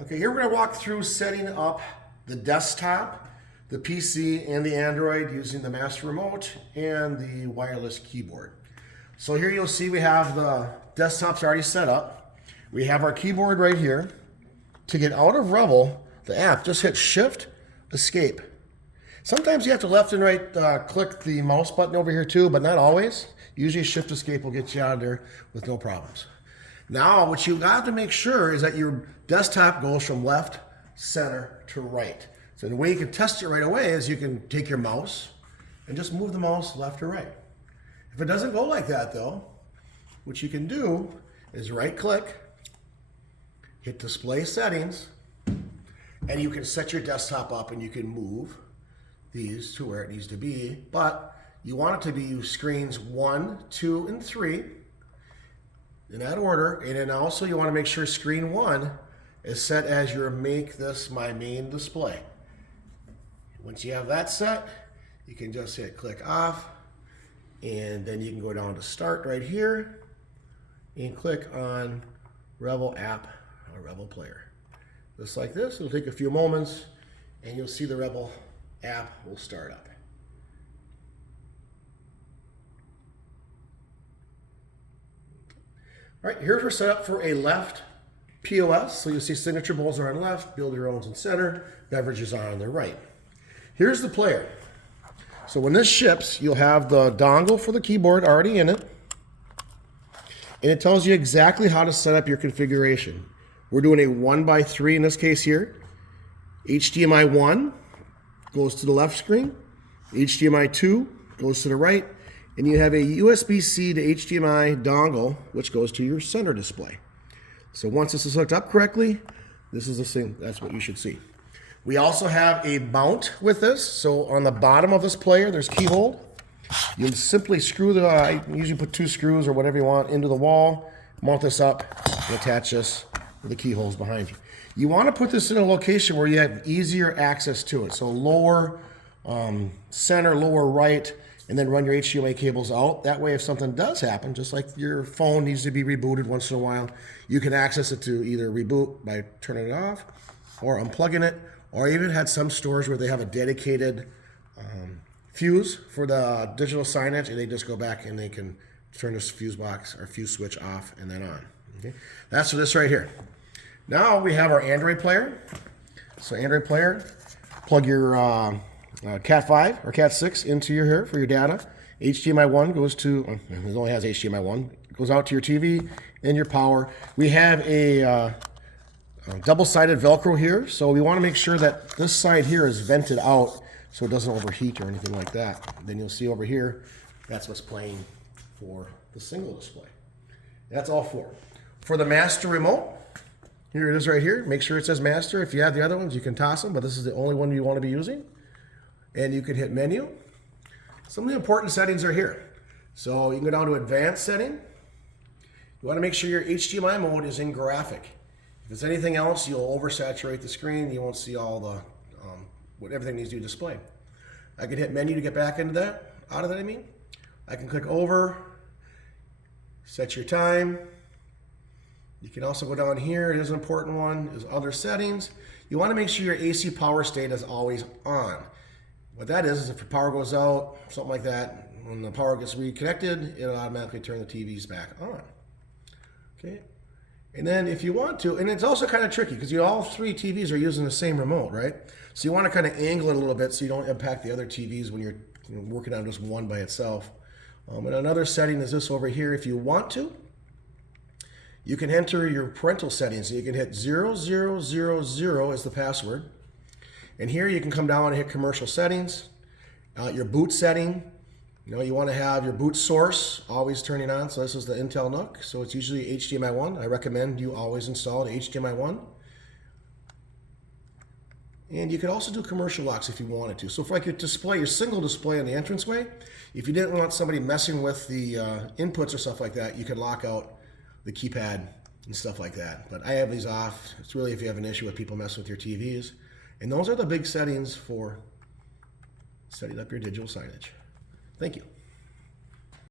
Okay, here we're going to walk through setting up the desktop, the PC, and the Android using the master remote and the wireless keyboard. So here you'll see we have the desktops already set up. We have our keyboard right here. To get out of Revel, the app, just hit Shift, Escape. Sometimes you have to left and right click the mouse button over here too, but not always. Usually Shift Escape will get you out of there with no problems. Now, what you got to make sure is that your desktop goes from left, center to right. So the way you can test it right away is you can take your mouse and just move the mouse left or right. If it doesn't go like that though, what you can do is right click, hit Display Settings, and you can set your desktop up and you can move these to where it needs to be, but you want it to be screens 1, 2, and 3 in that order. And then also you want to make sure screen 1 is set as your make this my main display. Once you have that set, you can just hit click off, and then you can go down to start right here and click on Revel app or Revel player. Just like this, it'll take a few moments and you'll see the Revel app will start up. All right, here's our setup for a left POS. So you'll see signature bowls are on left, build your owns in center, beverages are on the right. Here's the player. So when this ships, you'll have the dongle for the keyboard already in it. And it tells you exactly how to set up your configuration. We're doing a 1x3 in this case here. HDMI 1 goes to the left screen. HDMI 2 goes to the right. And you have a USB-C to HDMI dongle, which goes to your center display. So once this is hooked up correctly, this is the thing, that's what you should see. We also have a mount with this. So on the bottom of this player, there's keyhole. You simply screw the, I usually put 2 screws or whatever you want into the wall, mount this up, and attach this with the keyholes behind you. You want to put this in a location where you have easier access to it. So lower center, lower right, and then run your HDMI cables out. That way if something does happen, just like your phone needs to be rebooted once in a while, you can access it to either reboot by turning it off or unplugging it, or even had some stores where they have a dedicated fuse for the digital signage, and they just go back and they can turn this fuse box or fuse switch off and then on. Okay? That's for this right here. Now we have our Android player. So Android player, plug your Cat 5 or Cat 6 into your here for your data. HDMI 1 goes to, it only has HDMI 1, goes out to your TV and your power. We have a double-sided Velcro here, so we want to make sure that this side here is vented out so it doesn't overheat or anything like that. Then you'll see over here, that's what's playing for the single display. That's all four. For the master remote, here it is right here. Make sure it says master. If you have the other ones, you can toss them, but this is the only one you want to be using. And you can hit menu. Some of the important settings are here. So you can go down to advanced setting. You want to make sure your HDMI mode is in graphic. If it's anything else, you'll oversaturate the screen. You won't see all the what everything needs to be displayed. I can hit menu to get back into that, out of that I mean. I can click over, set your time. You can also go down here, it is an important one, is other settings. You want to make sure your AC power state is always on. What that is if your power goes out, something like that, when the power gets reconnected, it'll automatically turn the TVs back on. Okay. And then if you want to, and it's also kind of tricky because all 3 TVs are using the same remote, right? So you want to kind of angle it a little bit so you don't impact the other TVs when you're working on just one by itself. And another setting is this over here. If you want to, you can enter your parental settings. So you can hit 0000 as the password. And here you can come down and hit commercial settings, your boot setting. You want to have your boot source always turning on. So this is the Intel NUC. So it's usually HDMI 1. I recommend you always install the HDMI 1. And you could also do commercial locks if you wanted to. So if I could display your single display on the entranceway, if you didn't want somebody messing with the inputs or stuff like that, you could lock out the keypad and stuff like that. But I have these off. It's really if you have an issue with people messing with your TVs. And those are the big settings for setting up your digital signage. Thank you.